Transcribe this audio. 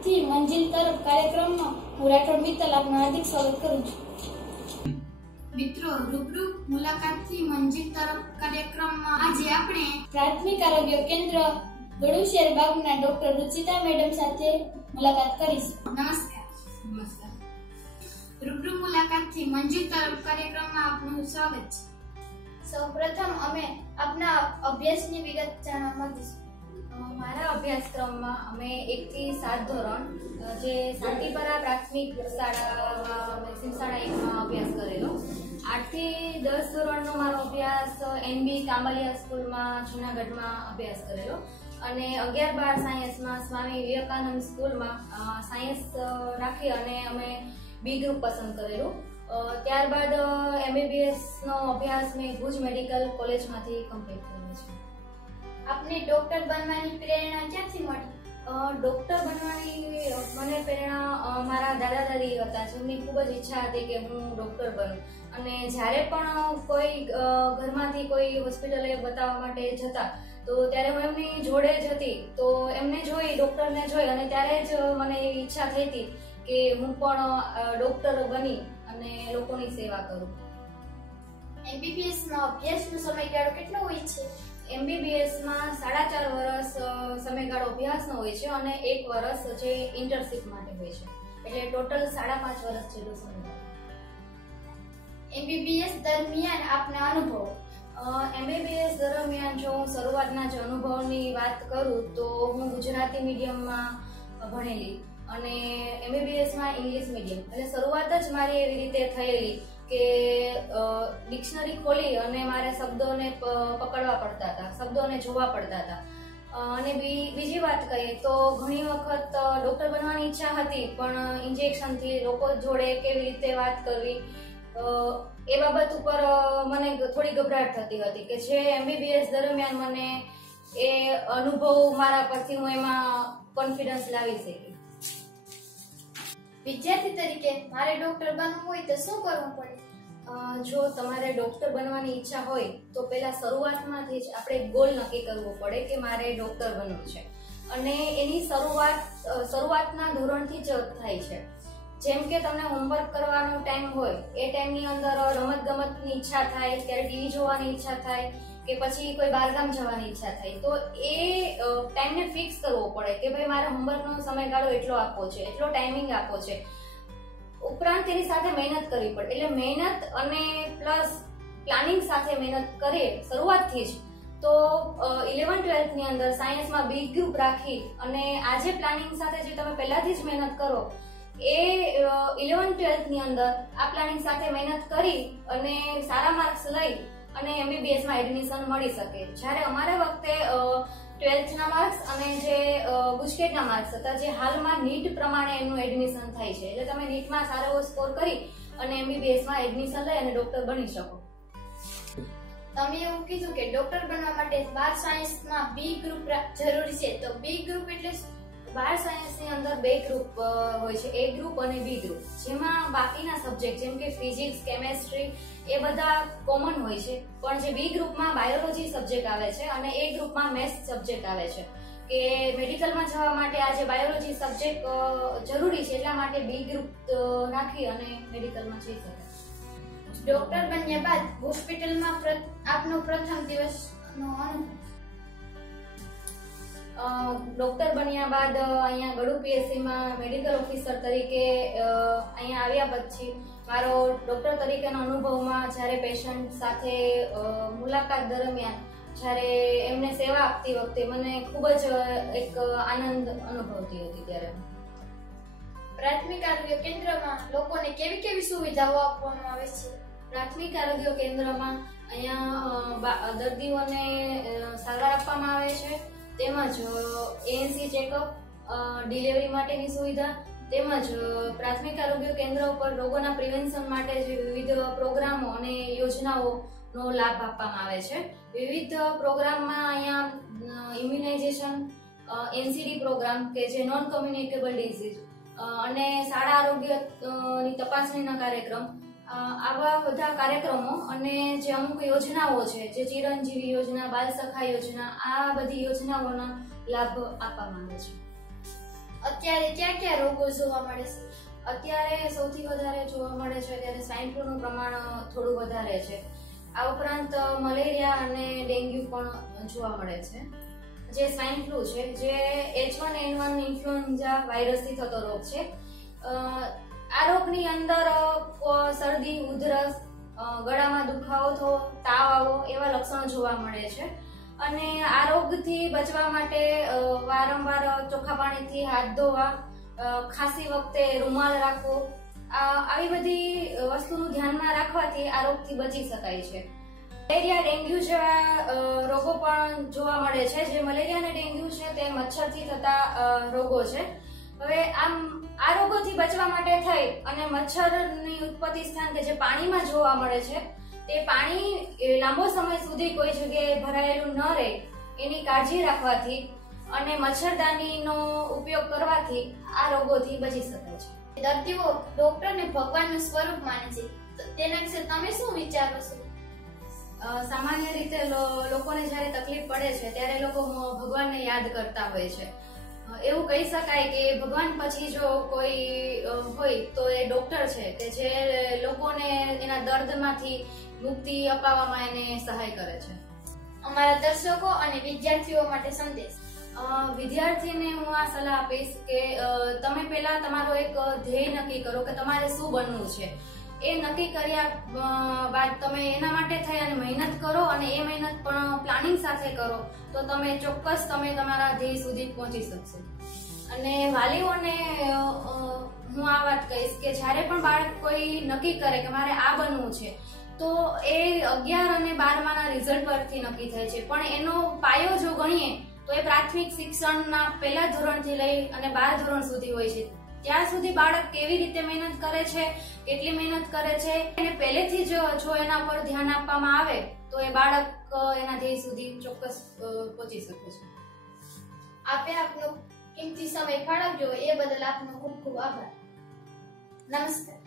મુલાકાતથી મંજિલ તરફ કાર્યક્રમમાં હું રાઠોડ મિત્તલ આપનું હાર્દિક સ્વાગત કરું છું. મિત્રો, રૂબરૂ મુલાકાતથી મંજિલ તરફ કાર્યક્રમમાં આજે આપણે પ્રાથમિક આરોગ્ય કેન્દ્ર ગડુશેર બાગના ડોક્ટર રુચિતા મેડમ સાથે મુલાકાત કરીશું. નમસ્કાર. નમસ્કાર. રૂબરૂ મુલાકાતથી મંજિલ તરફ કાર્યક્રમમાં આપનું સ્વાગત છે. સૌપ્રથમ અમે આપના અભ્યાસની વિગત જાણવા માંગીશું. મારા અભ્યાસક્રમમાં અમે 1 થી 7 ધોરણ જે શાંતિપરા પ્રાથમિક શાળામાં શાળા 1માં અભ્યાસ કરેલો. 8 થી 10 ધોરણનો મારો અભ્યાસ એનબી કામલિયા સ્કૂલમાં જૂનાગઢમાં અભ્યાસ કરેલો અને 11-12 સાયન્સમાં સ્વામી વિવેકાનંદ સ્કૂલમાં સાયન્સ રાખી અને અમે બી ગ્રુપ પસંદ કરેલું. ત્યારબાદ MBBS નો અભ્યાસ મેં ભુજ મેડિકલ કોલેજમાંથી કમ્પ્લીટ કર્યો છે. આપને ડોક્ટર બનવાની પ્રેરણા ક્યાંથી મળી? ડોક્ટર બનવાની મને પ્રેરણા મારા દાદા દાદી હતા, જેમની ખૂબ જ ઈચ્છા હતી કે હું ડોક્ટર બનું. અને જ્યારે પણ કોઈ ઘરમાંથી કોઈ હોસ્પિટલે બતાવવા માટે જતા તો ત્યારે હું એમની જોડે જ હતી. તો એમને જોઈ, ડોક્ટરને જોઈ અને ત્યારે જ મને એવી ઈચ્છા થઈ હતી કે હું પણ ડોક્ટર બની અને લોકોની સેવા કરું. MBBS નો અભ્યાસનો સમયગાળો કેટલો હોય છે? MBBS માં 4.5 વર્ષ સમયગાળો અભ્યાસનો હોય છે અને 1 વર્ષ જે ઇન્ટર્નશિપ માટે હોય છે, એટલે ટોટલ 5.5 વર્ષ જેટલો સમયગાળો. MBBS દરમિયાન આપના અનુભવ? MBBS દરમિયાન જો હું શરૂઆતના જ અનુભવની વાત કરું તો હું ગુજરાતી મીડિયમમાં ભણેલી અને MBBS માં ઇંગ્લિશ મીડિયમ, એટલે શરૂઆત જ મારી એવી રીતે થયેલી કે ડિક્શનરી ખોલી અને મારે શબ્દોને પકડવા પડતા હતા, શબ્દોને જોવા પડતા હતા. અને બીજી વાત કહીએ તો ઘણી વખત ડોક્ટર બનવાની ઈચ્છા હતી, પણ ઇન્જેક્શનથી લોકો જોડે કેવી રીતે વાત કરવી એ બાબત ઉપર મને થોડી ગભરાટ થતી હતી કે જે MBBS દરમિયાન મને એ અનુભવ મારા પરથી હું એમાં કોન્ફિડન્સ લાવી શકી. વિદ્યાર્થી તરીકે મારે ડોક્ટર બનવું હોય તો શું કરવું પડે? જો તમારે ડોક્ટર બનવાની ઈચ્છા હોય તો પહેલા શરૂઆતમાંથી જ આપણે ગોલ નક્કી કરવો પડે કે મારે ડોક્ટર બનવું છે અને એની શરૂઆતના ધોરણથી જ થાય છે. જેમ કે તમને હોમવર્ક કરવાનો ટાઈમ હોય, એ ટાઈમની અંદર રમત ગમતની ઈચ્છા થાય, ત્યારે ટીવી જોવાની ઈચ્છા થાય કે પછી કોઈ બહારગામ જવાની ઈચ્છા થાય, તો એ ટાઈમને ફિક્સ કરવો પડે કે ભાઈ મારે હોમવર્કનો સમયગાળો એટલો આપવો છે, એટલો ટાઈમિંગ આપવો છે. ઉપરાંત તેની સાથે મહેનત કરવી પડે. એટલે મહેનત અને પ્લસ પ્લાનિંગ સાથે મહેનત કરીએ શરૂઆતથી જ તો 11-12 ની અંદર સાયન્સમાં બી ગ્રુપ રાખી અને આજે પ્લાનિંગ સાથે જે તમે પહેલાથી જ મહેનત કરો એ 11-12 ની અંદર આ પ્લાનિંગ સાથે મહેનત કરી અને સારા માર્ક્સ લઈ અને MBBS માં એડમિશન મળી શકે. જ્યારે અમારા વખતે 12th ના માર્ક્સ અને જે ગુજકેટના માર્ક્સ હતા, જે હાલમાં નીટ પ્રમાણે એનું એડમિશન થાય છે, એટલે તમે નીટમાં સારો એવો સ્કોર કરી અને MBBS માં એડમિશન લઈ અને ડોક્ટર બની શકો. તમે એવું કીધું કે ડોક્ટર બનવા માટે 12 સાયન્સમાં બી ગ્રુપ જરૂરી છે, તો બી ગ્રુપ એટલે 12 સાયન્સની અંદર 2 ગ્રુપ હોય છે, A ગ્રુપ અને B ગ્રુપ, જેમાં બાકીના સબ્જેક્ટ જેમ કે ફિઝિક્સ, કેમેસ્ટ્રી એ બધા કોમન હોય છે, પણ જે B ગ્રુપમાં બાયોલોજી સબ્જેક્ટ આવે છે અને A ગ્રુપમાં મેથ્સ સબ્જેક્ટ આવે છે. કે મેડિકલમાં જવા માટે આ જે બાયોલોજી સબ્જેક્ટ જરૂરી છે, એટલા માટે B ગ્રુપ રાખી અને મેડિકલમાં જઈ શકાય. ડોક્ટર બન્યા બાદ હોસ્પિટલમાં આપનો પ્રથમ દિવસનો અનુભવ? ડોક્ટર બન્યા બાદ અહીંયા ગડુ PSCમાં મેડિકલ ઓફિસર તરીકે અહીંયા આવ્યા પછી મારો ડોક્ટર તરીકેનો અનુભવમાં જ્યારે પેશન્ટ સાથે મુલાકાત દરમિયાન જ્યારે એમને સેવા આપતી વખતે મને ખૂબ જ એક આનંદ અનુભવતી હતી. ત્યારે પ્રાથમિક આરોગ્ય કેન્દ્રમાં લોકોને કેવી કેવી સુવિધાઓ આપવામાં આવે છે? પ્રાથમિક આરોગ્ય કેન્દ્રમાં અહીંયા દર્દીઓને સારવાર આપવામાં આવે છે, તેમજ ANC ચેકઅપ, ડિલિવરી માટેની સુવિધા, તેમજ પ્રાથમિક આરોગ્ય કેન્દ્ર ઉપર રોગોના પ્રિવેન્શન માટે જે વિવિધ પ્રોગ્રામો અને યોજનાઓનો લાભ આપવામાં આવે છે. વિવિધ પ્રોગ્રામમાં અહીંયા ઇમ્યુનાઇઝેશન, NCD પ્રોગ્રામ કે જે નોન કોમ્યુનિકેબલ ડિઝીઝ અને શાળા આરોગ્યની તપાસણીના કાર્યક્રમ, આવા બધા કાર્યક્રમો અને જે અમુક યોજનાઓ છે, જે ચિરંજીવી યોજના, બાલ સખા યોજના, આ બધી યોજનાઓનો લાભ આપવામાં આવે છે. અત્યારે ક્યાં ક્યાં રોગો જોવા મળે છે? અત્યારે સૌથી વધારે જોવા મળે છે ત્યારે સ્વાઇન ફ્લૂનું પ્રમાણ થોડું વધારે છે. આ ઉપરાંત મલેરિયા અને ડેન્ગ્યુ પણ જોવા મળે છે. જે સ્વાઇન ફ્લૂ છે જે H1N1 ઇન્ફ્લુએન્ઝા વાયરસથી થતો રોગ છે. આ રોગની અંદર શરદી, ઉધરસ, ગળામાં દુખાવો થવો, તાવ આવવો એવા લક્ષણો જોવા મળે છે. અને આ રોગથી બચવા માટે વારંવાર ચોખ્ખા પાણીથી હાથ ધોવા, ખાંસી વખતે રૂમાલ રાખવો, આવી બધી વસ્તુનું ધ્યાનમાં રાખવાથી આ રોગથી બચી શકાય છે. મલેરિયા, ડેન્ગ્યુ જેવા રોગો પણ જોવા મળે છે. જે મલેરિયા અને ડેન્ગ્યુ છે તે મચ્છરથી થતા રોગો છે. હવે આ રોગોથી બચવા માટે થઈ અને મચ્છરની ઉત્પત્તિ સ્થાન કે જે પાણીમાં જોવા મળે છે તે પાણી લાંબો સમય સુધી કોઈ જગ્યાએ ભરાયેલું ન રહે એની કાળજી રાખવાથી અને મચ્છરદાનીનો ઉપયોગ કરવાથી આ રોગોથી બચી શકાય છે. દર્દીઓ ડોક્ટરને ભગવાનનું સ્વરૂપ માને છે, તેના વિશે તમે શું વિચારો છો? સામાન્ય રીતે લોકોને જ્યારે તકલીફ પડે છે ત્યારે લોકો ભગવાનને યાદ કરતા હોય છે. એવું કહી શકાય કે ભગવાન પછી જો કોઈ હોય તો એ ડોક્ટર છે કે જે લોકોને એના દર્દમાંથી મુક્તિ અપાવવામાં એને સહાય કરે છે. અમારા દર્શકો અને વિદ્યાર્થીઓ માટે સંદેશ. વિદ્યાર્થીને હું આ સલાહ આપીશ કે તમે પહેલા તમારો એક ધ્યેય નક્કી કરો કે તમારે શું બનવું છે. એ નક્કી કર્યા બાદ તમે એના માટે થઈ અને મહેનત કરો અને એ મહેનત પણ પ્લાનિંગ સાથે કરો તો તમે ચોક્કસ તમારા ધ્યેય સુધી પહોંચી શકશો. અને વાલીઓને હું આ વાત કહીશ કે જ્યારે પણ બાળક કોઈ નક્કી કરે કે મારે આ બનવું છે તો એ 11 અને 12માના રિઝલ્ટ પરથી નક્કી થાય છે. પણ એનો પાયો જો ગણીએ તો એ પ્રાથમિક શિક્ષણના પહેલા ધોરણથી લઈ અને 12 ધોરણ સુધી હોય છે. ત્યાં સુધી બાળક કેવી રીતે મહેનત કરે છે, કેટલી મહેનત કરે છે અને પહેલેથી જો એના પર ધ્યાન આપવામાં આવે તો એ બાળક એના ધ્યેય સુધી ચોક્કસ પહોંચી શકે છે. આપે આપનો કિંમતી સમય ફાળવ્યો એ બદલ આપનો ખૂબ ખૂબ આભાર. નમસ્કાર.